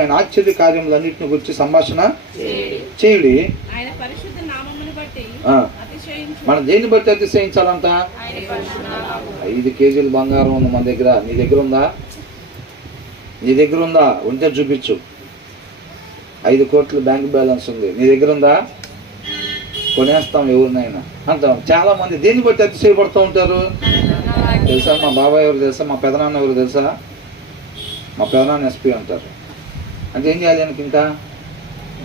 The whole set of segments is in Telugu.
ఆయన ఆశ్చర్య కార్యములన్నింటిని గురించి సంభాషణ చేయుడి. మనం దేన్ని బట్టి అతిశయించాలంట? ఐదు కేజీలు బంగారం ఉంది మన దగ్గర. నీ దగ్గర ఉందా? నీ దగ్గర ఉందా? ఉంటే చూపించు. ఐదు కోట్లు బ్యాంక్ బ్యాలెన్స్ ఉంది. నీ దగ్గర ఉందా? కొనేస్తాం ఎవరినైనా. అంటాం. చాలా మంది దేన్ని బట్టి అతిశయపడుతూ ఉంటారు? తెలుసా? మా బాబాయ్ ఎవరు తెలుసా? మా పెదనాన్న ఎవరు తెలుసా? మా పెదనాన్న ఎస్పీ అంటారు. అంటే ఏం చేయాలి ఆయనకి ఇంకా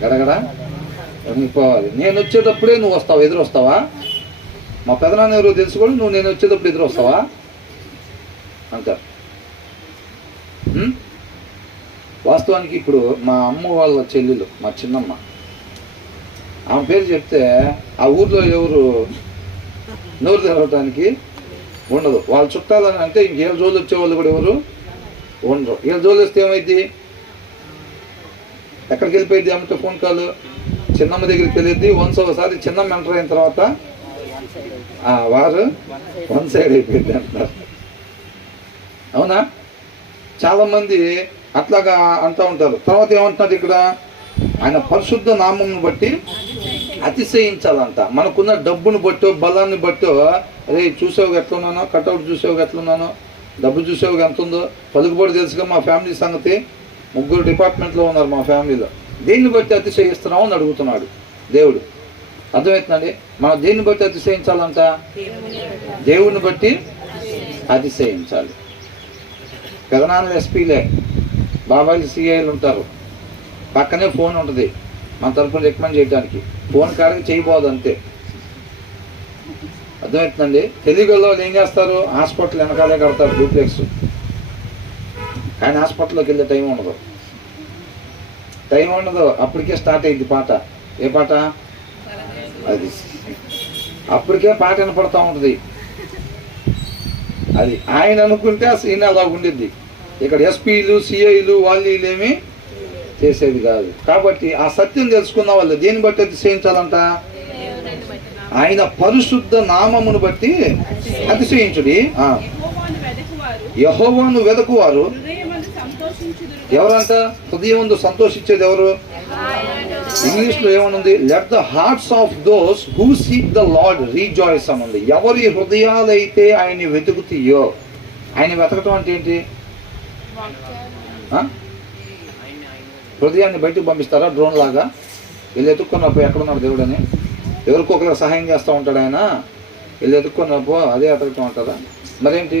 గడగడ ఎక్కడికి పోవాలి? నేను వచ్చేటప్పుడే నువ్వు వస్తావు? ఎదురు వస్తావా? మా పెదనాన్న ఎవరు తెలుసుకోండి నువ్వు నేను వచ్చేటప్పుడు ఎదురు వస్తావా? అంటారు వాస్తవానికి ఇప్పుడు మా అమ్మ వాళ్ళ చెల్లెలు మా చిన్నమ్మ. ఆమె పేరు చెప్తే ఆ ఊర్లో ఎవరు నోరు తెరవటానికి ఉండదు. వాళ్ళు చుట్టాలని అంటే ఇంకేళ్ళ రోజులు వచ్చేవాళ్ళు కూడా ఎవరు ఉండరు. ఏళ్ళ రోజులు వస్తే ఏమైంది ఎక్కడికి వెళ్ళిపోయింది? అమ్మితే ఫోన్ కాల్ చిన్నమ్మ దగ్గరికి వెళ్ళింది. వన్స్ ఒకసారి చిన్నమ్మ ఎంటర్ అయిన తర్వాత వారు వన్ సైడ్ అయిపోయింది అంటారు. అవునా? చాలామంది అట్లాగా అంటూ ఉంటారు. తర్వాత ఏమంటున్నారు ఇక్కడ? ఆయన పరిశుద్ధ నామంను బట్టి అతిశయించాలంట. మనకున్న డబ్బును బట్టో బలాన్ని బట్టో అరే చూసావు ఎట్లున్నానో కట్అవుట్ చూసావు ఎట్లున్నానో డబ్బు చూసావు ఎంత ఉందో పలుకుబడి తెలుసుగా మా ఫ్యామిలీ సంగతి. ముగ్గురు డిపార్ట్మెంట్లో ఉన్నారు మా ఫ్యామిలీలో. దేన్ని బట్టి అతిశయిస్తున్నావు అని అడుగుతున్నాడు దేవుడు. అర్థమవుతుందండి? మనం దేన్ని బట్టి అతిశయించాలంట? దేవుడిని బట్టి అతిశయించాలి. పెదనాన్న ఎస్పీలే బాబాయిలు సిఐలు ఉంటారు. పక్కనే ఫోన్ ఉంటుంది మన తరఫున రికమెండ్ చేయడానికి. ఫోన్ కాడికి చేయబోదు అంతే. అర్థమవుతుందండి? తెలుగులో ఏం చేస్తారు? హాస్పిటల్ వెనకాలే కడతారు డూప్లెక్స్. కానీ హాస్పిటల్లోకి వెళ్ళే టైం ఉండదు. టైం ఉండదు. అప్పటికే స్టార్ట్ అయింది పాట. ఏ పాట? అది. అప్పటికే పాట వినపడతా ఉంటుంది. అది ఆయన అనుకుంటే ఆ సీన్ అలా ఉండిద్ది. ఇక్కడ ఎస్పీలు సిఐలు వాళ్ళు వీళ్ళేమి చేసేది కాదు. కాబట్టి ఆ సత్యం తెలుసుకున్న వాళ్ళు దేన్ని బట్టి అతిశయించాలంట. ఆయన పరిశుద్ధ నామమును బట్టి అతిశయించుడి. యెహోవాను వెదకువారు. ఎవరంట? హృదయం సంతోషించేది ఎవరు? ఇంగ్లీష్లో ఏమనుంది? Let the hearts of those who seek the lord rejoice అని ఉంది ఎవరి హృదయాలైతే ఆయన్ని వెతుకుతాయో ఆయన వెతకటం అంటే ఏంటి? హృదయాన్ని బయటకు పంపిస్తారా? డ్రోన్ లాగా? వీళ్ళు ఎత్తుక్కున్నప్పుడు ఎక్కడున్నాడు దేవుడని? ఎవరికొకరికి సహాయం చేస్తూ ఉంటాడు ఆయన. వీళ్ళు ఎత్తుక్కున్నప్పుడు అదే ఎతకటం ఉంటుందా మరేంటి?